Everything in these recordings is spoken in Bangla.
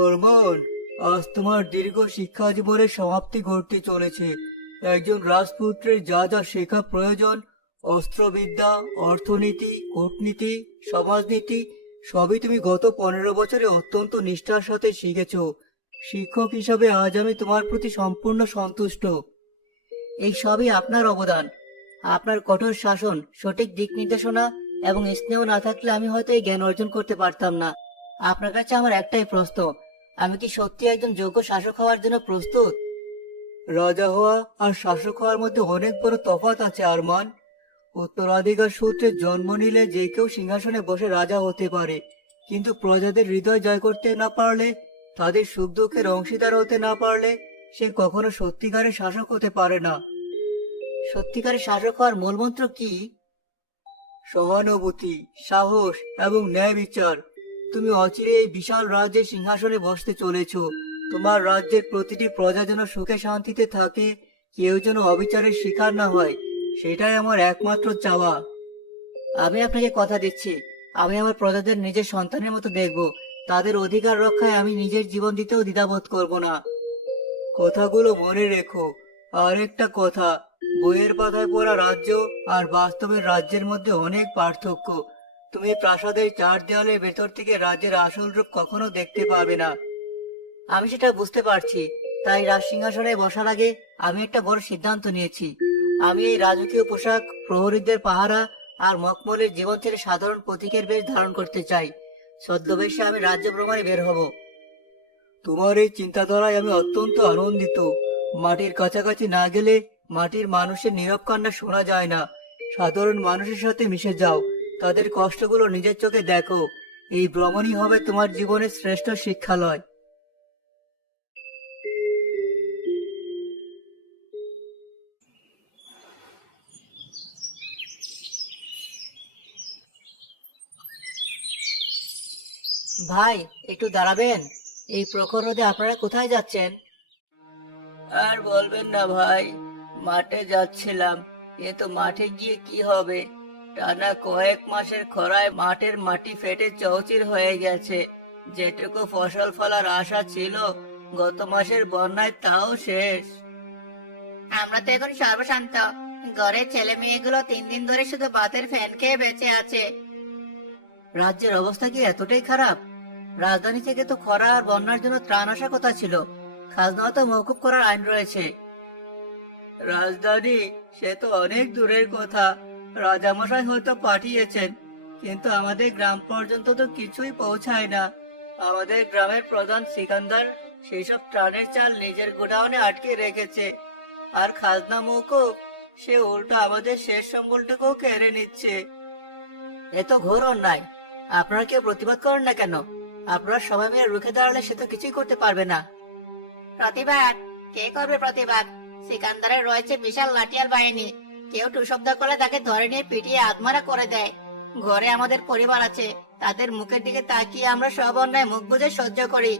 অর্মন, আজ তোমার দীর্ঘ শিক্ষা জীবনের সমাপ্তি ঘটতে চলেছে। একজন রাজপুত্রের যা যা শেখা প্রয়োজন, অস্ত্রবিদ্যা, অর্থনীতি, কূটনীতি, সমাজনীতি, সবই তুমি গত 15 বছরে অত্যন্ত নিষ্ঠার সাথে শিখেছো। শিক্ষক হিসাবে আজ আমি তোমার প্রতি সম্পূর্ণ সন্তুষ্ট। এই সবই আপনার অবদান। আপনার কঠোর শাসন, সঠিক দিক নির্দেশনা এবং স্নেহ না থাকলে আমি হয়তো এই জ্ঞান অর্জন করতে পারতাম না। আপনার কাছে আমার একটাই প্রশ্ন, আমি কি সত্যি একজন যোগ্য শাসক হওয়ার জন্য প্রস্তুত? রাজা হওয়া আর শাসক হওয়ার মধ্যে অনেক বড় তফাৎ আছে আরমান। উত্তরাধিকার সূত্রে জন্ম নিলে যে কেউ সিংহাসনে বসে রাজা হতে পারে, কিন্তু প্রজাদের হৃদয় জয় করতে না পারলে, তাদের সুখ দুঃখের অংশীদার হতে না পারলে, সে কখনো সত্যিকারের শাসক হতে পারে না। সত্যিকারের শাসক হওয়ার মূলমন্ত্র কি? সহানুভূতি, সাহস এবং ন্যায় বিচার। তুমি অচিরে এই বিশাল রাজ্যের সিংহাসনে বসতে চলেছ। তোমার রাজ্যের প্রতিটি প্রজা যেন সুখে শান্তিতে থাকে, কেউ যেন অবিচারের শিকার না হয়, সেটাই আমার একমাত্র চাওয়া। আমি আপনাকে কথা দিচ্ছি, আমি আমার প্রজাদের নিজের সন্তানের মতো দেখব। তাদের অধিকার রক্ষায় আমি নিজের জীবন দিতেও দ্বিধাবোধ করব না। কথাগুলো মনে রেখো। আর একটা কথা, বইয়ের পাতায় পড়া রাজ্য আর বাস্তবের রাজ্যের মধ্যে অনেক পার্থক্য। তুমি প্রাসাদের চার দেওয়ালের ভেতর থেকে রাজ্যের আসল রূপ কখনো দেখতে পাবে না। আমি সেটা বুঝতে পারছি, তাই রাজ সিংহাসনে বসার আগে আমি একটা বড় সিদ্ধান্ত নিয়েছি। আমি এই রাজকীয় পোশাক, প্রহরীদের পাহারা আর মখমলের জীবন ছেড়ে সাধারণ প্রতীকের বেশ ধারণ করতে চাই। ছদ্মবেশে আমি রাজ্য ভ্রমণে বের হব। তোমার এই চিন্তাধারায় আমি অত্যন্ত আনন্দিত। মাটির কাছাকাছি না গেলে মাটির মানুষের নীরব কান্না শোনা যায় না। সাধারণ মানুষের সাথে মিশে যাও, তাদের কষ্টগুলো নিজের চোখে দেখো। এই ভ্রমণই হবে তোমার জীবনের শ্রেষ্ঠ শিক্ষালয়। ভাই, একটু দাঁড়াবেন? এই প্রখর রোদে আপনারা কোথায় যাচ্ছেন? আর বলবেন না ভাই, মাঠে যাচ্ছিলাম, কিন্তু মাঠে গিয়ে কি হবে? টানা কয়েক মাসের খরায় মাঠের মাটি ফেটে চৌচির হয়ে গেছে। যেটুকু ফসল ফলার আশা ছিল, গত মাসের বন্যায় তাও শেষ। আমরা তো এখন সর্বশান্ত। ঘরের ছেলে মেয়েগুলো 3 দিন ধরে শুধু ভাতের ফ্যান খেয়ে বেঁচে আছে। রাজ্যের অবস্থা কি এতটাই খারাপ? রাজধানী থেকে তো খরা আর বন্যার জন্য ত্রাণ আসার কথা ছিল। খাজনাও তো মওকুফ করার আইন রয়েছে। রাজধানী, সে তো অনেক দূরের কথা। রাজামশাই হয়তো পাঠিয়েছেন, কিন্তু আমাদের গ্রাম পর্যন্ত তো কিছুই পৌঁছায় না। আমাদের গ্রামের প্রধান সিকান্দার সেসব ত্রাণের চাল নিজের গোডাউনে আটকে রেখেছে। আর খাজনা মওকুফ, সে উল্টো আমাদের শেষ সম্বলটুকুও কেড়ে নিচ্ছে। এ তো ঘোর অন্যায়। আপনারা কেউ প্রতিবাদ করেন না কেন? আপনারা সবাই মিলে রুখে দাঁড়ালে সে তো কিছুই করতে পারবে না। প্রতিবাদ? কে করবে প্রতিবাদ? সিকান্দারের রয়েছে বিশাল লাঠিয়াল বাহিনী। কেউ টু শব্দ করলে তাকে ধরে নিয়ে পিটিয়ে আত্মারা করে দেয়। ঘরে আমাদের পরিবার আছে, তাদের মুখের দিকে তাকিয়ে আমরা সব অন্যায় মুখ বুজে সহ্য করি।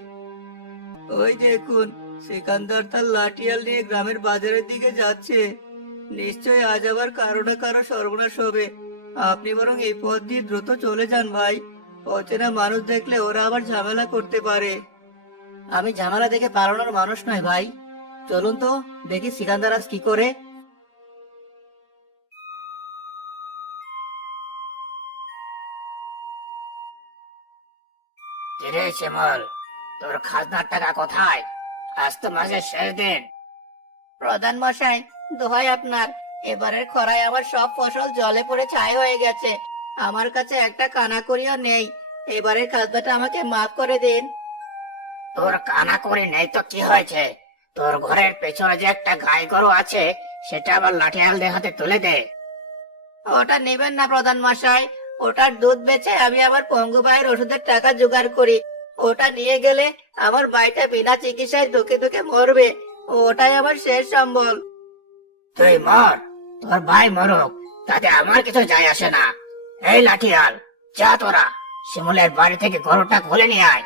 ওই দেখুন, সিকান্দার তার লাঠিয়াল নিয়ে গ্রামের বাজারের দিকে যাচ্ছে। নিশ্চয়ই আজ আবার কারো না কারো সর্বনাশ হবে। আপনি বরং এই পথ দিয়ে দ্রুত চলে যান ভাই। অচেনা মানুষ দেখলে ওরা আবার ঝামেলা করতে পারে। আমি ঝামেলা দেখে পালানোর মানুষ নয় ভাই। চলুন তো, দেখি সিকান্দার আজ কি করে। কিরে শিমুল, তোর খাজনার টাকা কোথায়? আজ তো মাসের শেষ দিন। প্রধান মশাই, দোহাই আপনার, এবারের খরায় আমার সব ফসল জলে পড়ে ছাই হয়ে গেছে। আমার কাছে একটা কানাকড়িও নেই। এবারের খাজনাটা আমাকে মাফ করে দিন। তোর কানা করি নেই তো কি হয়েছে? তোর ঘরের পেছনে যে একটা গাই গরু আছে, সেটা আবার লাঠিয়াল হাতে তুলে দে। ওটা নেবেন না প্রধান মশাই। ওটার দুধ বেচে আমি আমার পঙ্গু ভাইয়ের ওষুধের টাকা জোগাড় করি। ওটা নিয়ে গেলে আমার ভাইটা বিনা চিকিৎসায় ধুকে ধুকে মরবে। ওটাই আমার শেষ সম্বল। তুই মর, তোর ভাই মরুক, তাতে আমার কিছু যায় আসে না। এই লাঠিয়াল, যা তোরা শিমুলের বাড়ি থেকে গরুটা খুলে নিয়ে আয়।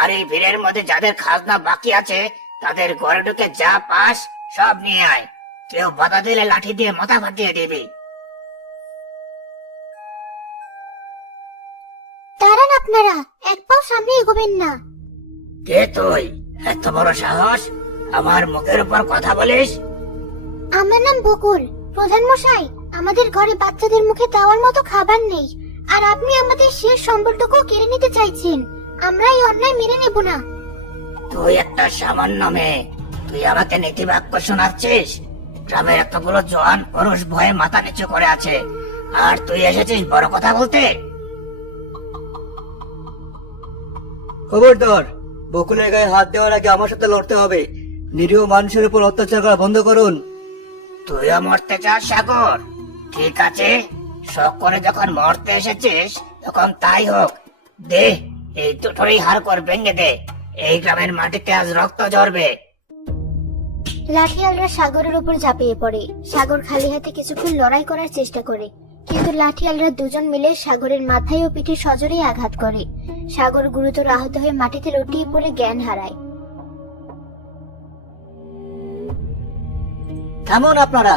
আর এই ভিড়ের মধ্যে যাদের খাজনা বাকি আছে, তাদের ঘরে ঢুকে যা পাস সব নিয়ে আয়। কেউ বাধা দিলে লাঠি দিয়ে মাথা ফাটিয়ে দিবি। দাঁড়ান আপনারা, এক পাও সামনে এগোবেন না। কে তুই? এত বড় সাহস আমার মুখের উপর কথা বলিস? আমার নাম বকুল। প্রধান মশাই, আমাদের ঘরে বাচ্চাদের মুখে দেওয়ার মতো খাবার নেই, আর আপনি আমাদের শেষ সম্বলটুকু কেড়ে নিতে চাইছেন। আমরা এই অন্যায় মেনে নেব না। তুই একটা সামান্য মেয়ে, তুই আমাকে নীতিবাক্য শোনাচ্ছিস? গ্রামের এতগুলো জওয়ান পুরুষ ভয়ে মাথা নিচু করে আছে, আর তুই এসেছিস বড় কথা বলতে? খবরদার, বকুলের গায়ে হাত দেওয়ার আগে আমার সাথে লড়তে হবে। নিরীহ মানুষের উপর অত্যাচার করা বন্ধ করুন। তুইও মরতে চাস সাগর? ঠিক আছে, শখ করে যখন মরতে এসেছিস তখন তাই হোক। দে, এই দুটোরই হাড় ভেঙে দে। এই গ্রামের মাটিতে আজ রক্ত ঝরবে। লাঠিয়ালরা সাগরের উপর ঝাঁপিয়ে পড়ে। সাগর খালি হাতে কিছুক্ষণ লড়াই করার চেষ্টা করে, কিন্তু লাঠিয়ালরা দুজন মিলে সাগরের মাথায় ও পিঠে সজোরে আঘাত করে। সাগর গুরুতর আহত হয়ে মাটিতে লুটিয়ে পড়ে জ্ঞান হারায়। থামুন আপনারা।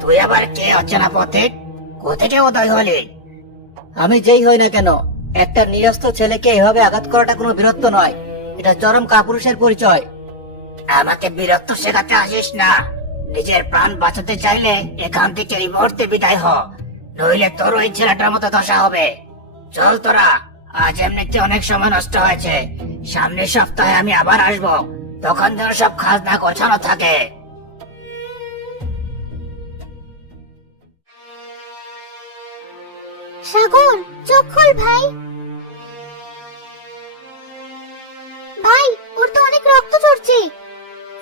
তুই আবার কে অচেনা পথিক? কোথেকে উদয় হলি? আমি যেই হই না কেন, একটা নিরস্ত ছেলেকে এভাবে আঘাত করাটা কোনো বীরত্ব নয়, এটা চরম কাপুরুষের পরিচয়। আমাকে বীরত্ব শেখাতে আসিস না। নিজের প্রাণ বাঁচাতে চাইলে এখান থেকে এই মুহূর্তে বিদায় হ, নইলে তোর ওই ছেলেটার মতো দশা হবে। চল তোরা, আজ এমনিতে অনেক সময় নষ্ট হয়েছে। সামনের সপ্তাহে আমি আবার আসবো, তখন যেন সব খাজনা গোছানো থাকে। সাগর, চোখ খোল ভাই। ভাই, ওর তো অনেক রক্ত ঝরছে।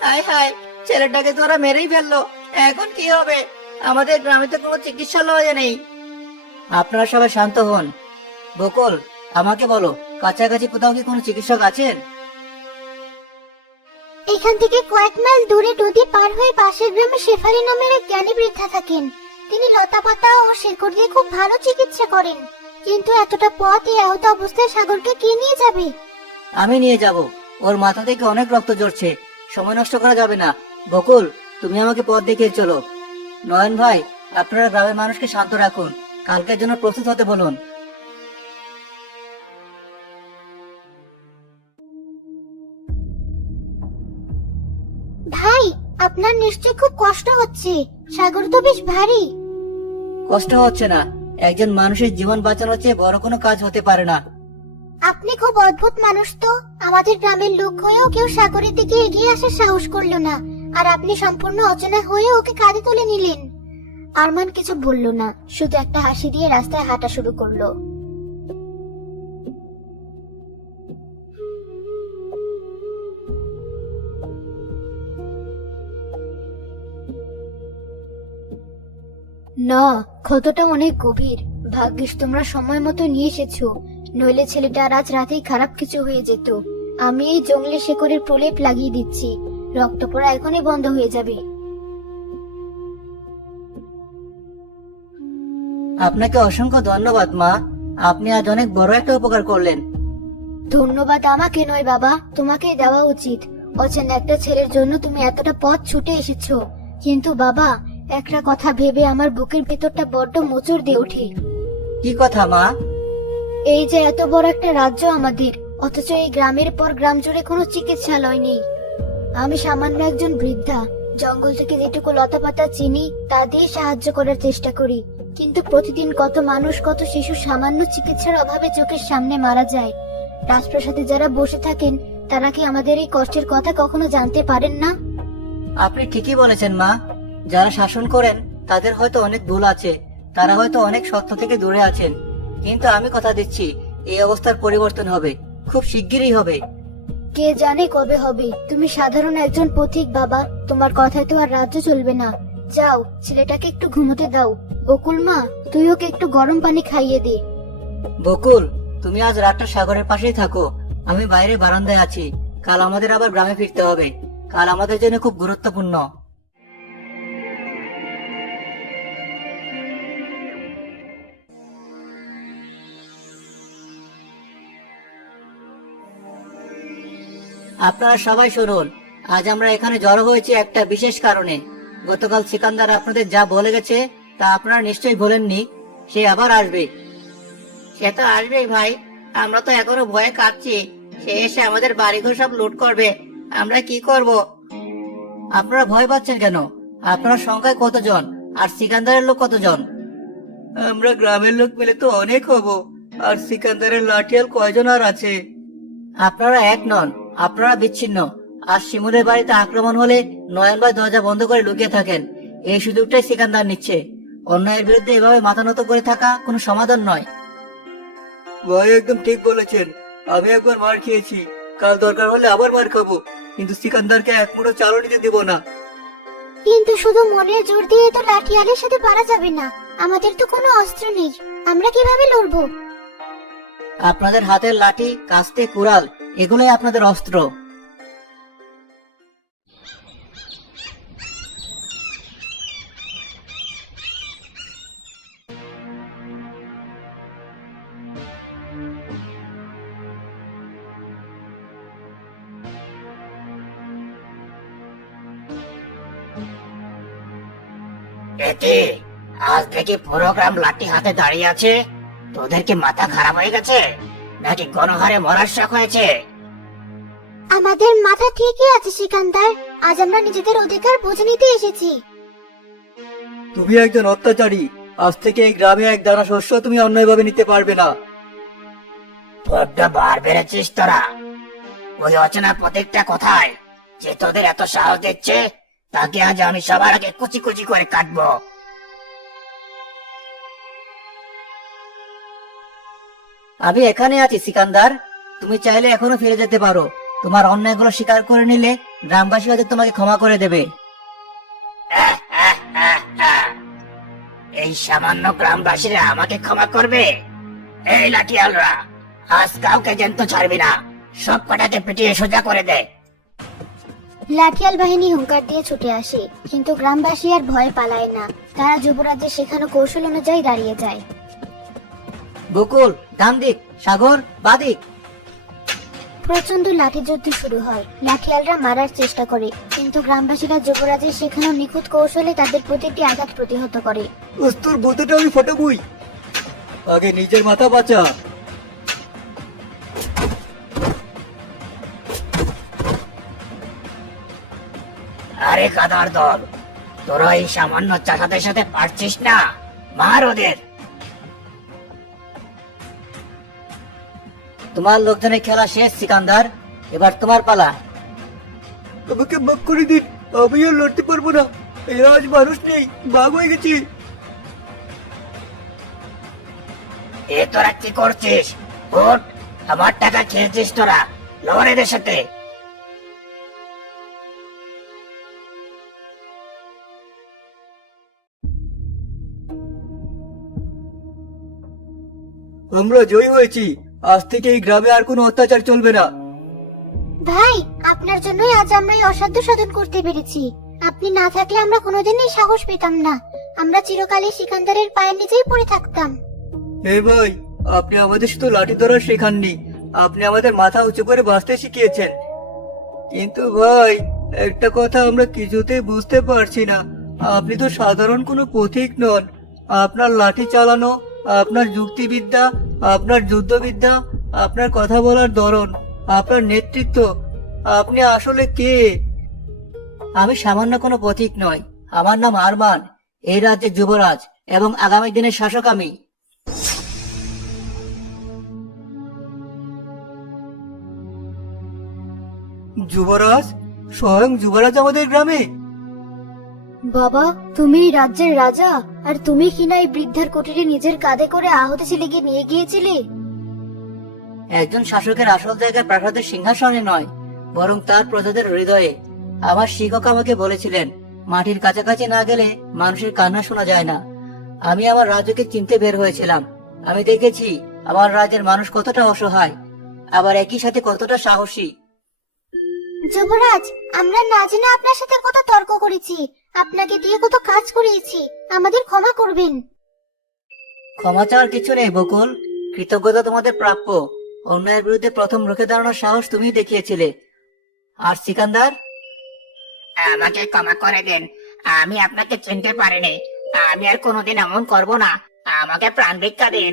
হায় হায়, ছেলেটাকে তো ওরা মেরেই ফেললো। এখন কি হবে? আমাদের গ্রামে তো কোনো চিকিৎসালয় নেই। আপনারা সবাই শান্ত হন। বকুল, আমাকে বলো, কাছাকাছি কোথাও কি কোনো চিকিৎসক আছেন? এখান থেকে কয়েক মাইল দূরে নদী পার হয়ে পাশের গ্রামে শেফালি নামের এক জ্ঞানী বৃদ্ধা থাকেন। তিনি লতাপাতা ও শেকড় দিয়ে খুব ভালো চিকিৎসা করেন। কিন্তু এতটা পথ এই আহত অবস্থায় সাগরকে কে নিয়ে যাবে? আমি নিয়ে যাব। ওর মাথা থেকে অনেক রক্ত ঝরছে, সময় নষ্ট করা যাবে না। বকুল, তুমি আমাকে পথ দেখিয়ে চলো। নয়ন ভাই, আপনারা গ্রামের মানুষকে শান্ত রাখুন, কালকের জন্য প্রস্তুত হতে বলুন। ভাই, আপনার নিশ্চয় খুব কষ্ট হচ্ছে। সাগর তো বেশ ভারী। কষ্ট হচ্ছে না, একজন মানুষের জীবন বাঁচানোর চেয়ে বড় কোনো কাজ হতে পারে না। আপনি খুব অদ্ভুত মানুষ তো। আমাদের গ্রামের লোক হয়েও কেউ সাগরের দিকে এগিয়ে আসার সাহস করলো না, আর আপনি সম্পূর্ণ অচেনা হয়ে ওকে কাঁধে তুলে নিলেন। আরমান কিছু বলল না, শুধু একটা হাসি দিয়ে রাস্তায় হাঁটা শুরু করলো। না, ক্ষতটা অনেক গভীর। ভাগ্যিস তোমরা সময় মতো নিয়ে এসেছো, নইলে ছেলেটা আজ রাতেই খারাপ কিছু হয়ে যেত। আমি এই জঙ্গলে শেকড়ের প্রলেপ লাগিয়ে দিচ্ছি, রক্ত পড়া এখনই বন্ধ হয়ে যাবে। আপনাকে অসংখ্য ধন্যবাদ মা, আপনি আজ অনেক বড় একটা উপকার করলেন। ধন্যবাদ আমাকে নয় বাবা, তোমাকেই দেওয়া উচিত। অচেনা একটা ছেলের জন্য তুমি এতটা পথ ছুটে এসেছো। কিন্তু বাবা, একটা কথা ভেবে আমার বুকের ভেতরটা বড্ড মোচড় দিয়ে ওঠে। কি কথা মা? এই যে এত বড় একটা রাজ্য আমাদের, অথচ এই গ্রামের পর গ্রাম জুড়ে কোনো চিকিৎসালয় নেই। আমি সামান্য একজন বৃদ্ধা, জঙ্গল থেকে যেটুকু লতাপাতা চিনি তা দিয়ে সাহায্য করার চেষ্টা করি, কিন্তু প্রতিদিন কত মানুষ, কত শিশু সামান্য চিকিৎসার অভাবে চোখের সামনে মারা যায়। রাজপ্রাসাদে যারা বসে থাকেন তারা কি আমাদের এই কষ্টের কথা কখনো জানতে পারেন না? আপনি ঠিকই বলেছেন মা, যারা শাসন করেন তাদের হয়তো অনেক ভুল আছে, তারা হয়তো অনেক সত্য থেকে দূরে আছেন। কিন্তু আমি কথা দিচ্ছি, এই অবস্থার পরিবর্তন হবে, খুব শিগগিরই হবে। কে জানে কবে হবে। তুমি সাধারণ একজন পথিক বাবা, তোমার কথায় তো আর রাজ্য চলবে না। যাও, ছেলেটাকে একটু ঘুমোতে দাও। বকুল মা, তুই ওকে একটু গরম পানি খাইয়ে দে। বকুল, তুমি আজ রাতটা সাগরের পাশেই থাকো, আমি বাইরে বারান্দায় আছি। কাল আমাদের আবার গ্রামে ফিরতে হবে, কাল আমাদের জন্য খুব গুরুত্বপূর্ণ। আপনারা সবাই শুনুন, আজ আমরা এখানে জড়ো হয়েছি একটা বিশেষ কারণে। গতকাল সিকান্দার আপনাদের যা বলে গেছে তা আপনারা নিশ্চয়ই ভোলেননি, সে আবার আসবে। সে তো আসবেই ভাই, আমরা তো এখনো ভয়ে কাঁপছি। সে এসে আমাদের বাড়িঘর সব লুট করবে। আমরা কি করব? আপনারা ভয় পাচ্ছেন কেন? আপনারা সংখ্যায় কতজন, আর সিকান্দারের লোক কতজন? আমরা গ্রামের লোক মিলে তো অনেক হব। আর সিকান্দারের লাঠিয়াল কয়জন আর আছে? আপনারা এক নন, আপনারা বিচ্ছিন্ন। আর শিমুলের বাড়িতে আক্রমণ হলে নয়ন ভাই দরজা বন্ধ করে লুকিয়ে থাকেন। এই সুযোগটাই সিকান্দার নিচ্ছে। অন্যায়ের বিরুদ্ধে এভাবে মাথা নত করে থাকা কোনো সমাধান নয়। ভাই একদম ঠিক বলেছেন। আমি একবার মার খেয়েছি, কাল দরকার হলে আবার মার খাবো, কিন্তু সিকান্দারকে এক মুঠো চালও নিতে দিব না। কিন্তু শুধু মনের জোর দিয়ে তো লাঠিয়ালের সাথে পারা যাবে না। আমাদের তো কোনো অস্ত্র নেই, আমরা কিভাবে লড়বো? আপনাদের হাতের লাঠি, কাস্তে, কুড়াল এগুলোই আপনাদের অস্ত্র। এতে আজ দেখি পুরো গ্রাম লাঠি হাতে দাঁড়িয়ে আছে। তোদের কি মাথা খারাপ হয়ে গেছে, নাকি গণহারে মরার শখ হয়েছে? আমাদের মাথা ঠিকই আছে সিকান্দার, আজ আমরা নিজেদের অধিকার বুঝে নিতে এসেছি। তুমি একজন অত্যাচারী। আজ থেকে এই গ্রামে এক দানা শস্য তুমি অন্যায়ভাবে নিতে পারবে না। বড্ড বার বেড়েছিস তোরা। ওই অচেনা প্রত্যেকটা কোথায়, যে তোদের এত সাহস দিচ্ছে, তাকে আজ আমি সবার আগে কুচি কুচি করে কাটবো। আমি এখানে আছি সিকান্দার, তুমি চাইলে এখনো ফিরে যেতে পারো। তোমার অন্যায়গুলো স্বীকার করে নিলে গ্রামবাসী হয়তো তোমাকে ক্ষমা করে দেবে। এই সামান্য গ্রামবাসীরা আমাকে ক্ষমা করবে? এই লাঠিয়ালরা, আজ কাউকে জ্যান্ত ছাড়বি না। সব কটাকে পিটিয়ে সোজা করে দে। লাঠিয়াল বাহিনী হুঙ্কার দিয়ে ছুটে আসে, কিন্তু গ্রামবাসী আর ভয় পালায় না। তারা যুবরাজের শেখানো কৌশল অনুযায়ী দাঁড়িয়ে যায়। বকুল, ডান দিক, সাগর, বাদিক। প্রচন্ড লাঠিযুদ্ধ শুরু হয়। লাঠিয়ালরা মারার চেষ্টা করে, কিন্তু গ্রামবাসীরা যুবরাজের শেখানো নিখুঁত কৌশলে তাদের প্রতিটি আঘাত প্রতিহত করে। তোর বোতটা আমি ফটাবই। আগে নিজের মাথা বাঁচা। আরে কাদার দল, তোরা এই সামান্য চাষাদের সাথে পারছিস না? মার ওদের। তোমার লোকজনের খেলা শেষ সিকান্দার, এবার তোমার পালা। আমাকে মাফ করে দিন, আমি আর লড়তে পারবো না। এরা আজ মানুষ নেই, বাঘ হয়ে গেছি। এ তোরা কি করছিস? ওঠ, আমার টাকা খেয়েছিস তোরা, লড় এদের সাথে। আমরা জয়ী হয়েছি। আজ থেকে এই গ্রামে আর কোনো অত্যাচার চলবে না। ভাই, আপনার জন্যই আজ আমরা এই অসাধ্য সাধন করতে পেরেছি। আপনি না থাকলে আমরা কোনোদিনই সাহস পেতাম না। আমরা চিরকালই সিকান্দারের পায়ের নিচেই পড়ে থাকতাম। হে ভাই, আপনি আমাদের শুধু লাঠি ধরা শেখাননি, আপনি আমাদের মাথা উঁচু করে বাঁচতে শিখিয়েছেন। কিন্তু ভাই, একটা কথা আমরা কিছুতেই বুঝতে পারছি না। আপনি তো সাধারণ কোনো পথিক নন। আপনার লাঠি চালানো, আপনার যুক্তিবিদ্যা, আপনার যুদ্ধবিদ্যা, আপনার কথা বলার ধরন, আপনার নেতৃত্ব, আপনি আসলে কে? আমি সামান্য কোনো পথিক নই। আমার নাম আরমান, এই রাজ্যের যুবরাজ এবং আগামী দিনের শাসক আমি। যুবরাজ? স্বয়ং যুবরাজ আমাদের গ্রামে? বাবা, তুমি এই রাজ্যের রাজা, আর তুমি কিনা এই বৃদ্ধার কুটিরে নিজের কাঁধে করে আহত ছেলেকে নিয়ে গিয়েছিলে? একজন শাসকের আসল জায়গা প্রাসাদের সিংহাসনে নয়, বরং তার প্রজাদের হৃদয়ে। আমার শিক্ষক আমাকে বলেছিলেন, মাটির কাছাকাছি না গেলে মানুষের কান্না শোনা যায় না। আমি আমার রাজ্যকে চিনতে বের হয়েছিলাম। আমি দেখেছি আমার রাজ্যের মানুষ কতটা অসহায়, আবার একই সাথে কতটা সাহসী। যুবরাজ, আমরা না জেনে আপনার সাথে কত তর্ক করেছি, আপনাকে দিয়ে কত কাজ করিয়েছি, আমাদের ক্ষমা করবেন। ক্ষমা চাওয়ার কিছু নেই বকুল, কৃতজ্ঞতা তোমাদের প্রাপ্য। অন্যায়ের বিরুদ্ধে প্রথম রুখে দাঁড়ানোর সাহস তুমি দেখিয়েছিলে। আর সিকান্দার? আমাকে ক্ষমা করে দিন, আমি আপনাকে চিনতে পারিনি। আমি আর কোনোদিন এমন করব না। আমাকে প্রাণ ভিক্ষা দিন।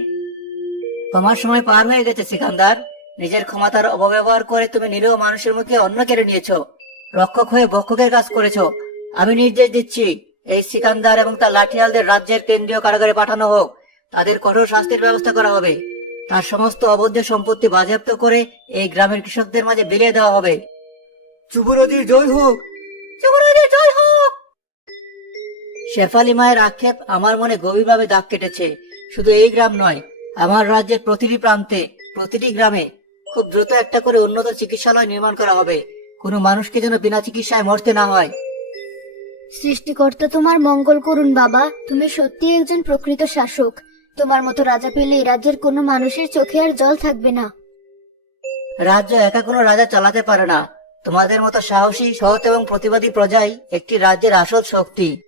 তোমার সময় পার হয়ে গেছে সিকান্দার। নিজের ক্ষমতার অপব্যবহার করে তুমি নিরীহ মানুষের মুখে অন্ন কেড়ে নিয়েছো, রক্ষক হয়ে ভক্ষকের কাজ করেছো। আমি নির্দেশ দিচ্ছি, এই সিকান্দার এবং তার লাঠিয়ালদের রাজ্যের কেন্দ্রীয় কারাগারে পাঠানো হোক। তাদের কঠোর শাস্তির ব্যবস্থা করা হবে। তার সমস্ত অবৈধ সম্পত্তি বাজেয়াপ্ত করে এই গ্রামের কৃষকদের মাঝে বিলিয়ে দেওয়া হবে। যুবরাজের জয় হোক! যুবরাজের জয় হোক! শেফালি মায়ের আক্ষেপ আমার মনে গভীরভাবে দাগ কেটেছে। শুধু এই গ্রাম নয়, আমার রাজ্যের প্রতিটি প্রান্তে, প্রতিটি গ্রামে খুব দ্রুত একটা করে উন্নত চিকিৎসালয় নির্মাণ করা হবে। কোনো মানুষকে যেন বিনা চিকিৎসায় মরতে না হয়। সৃষ্টিকর্তা তোমার মঙ্গল করুন বাবা, তুমি সত্যি একজন প্রকৃত শাসক। তোমার মতো রাজা পেলে এই রাজ্যের কোনো মানুষের চোখে আর জল থাকবে না। রাজ্য একা কোনো রাজা চালাতে পারে না। তোমাদের মতো সাহসী, সৎ এবং প্রতিবাদী প্রজাই একটি রাজ্যের আসল শক্তি।